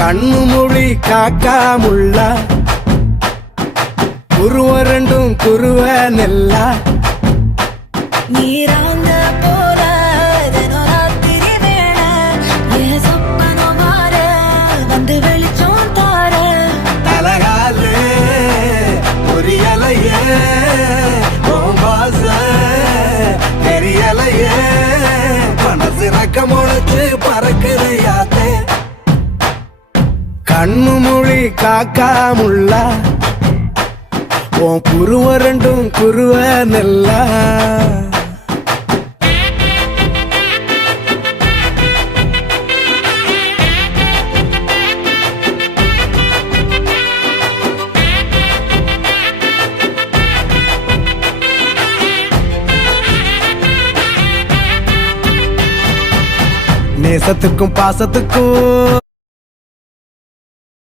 கண்ணு மொழி காக்காமுள்ள குருவ ரெண்டும் குருவ நெல்லா நீராங்க போல தினராத்திரி வேண என் சொப்பனம் மாற வந்து வெளிச்சம் தார தலகாலே பொரியலையே ஓம்பாச தெரியலையே மனசு ரக்க முளைச்சு பறக்குதையாத்தே கண்ணு மொழி காக்காமுள்ள உன் குருவ ரெண்டும் குருவ நெல்லா நேசத்துக்கும் பாசத்துக்கும்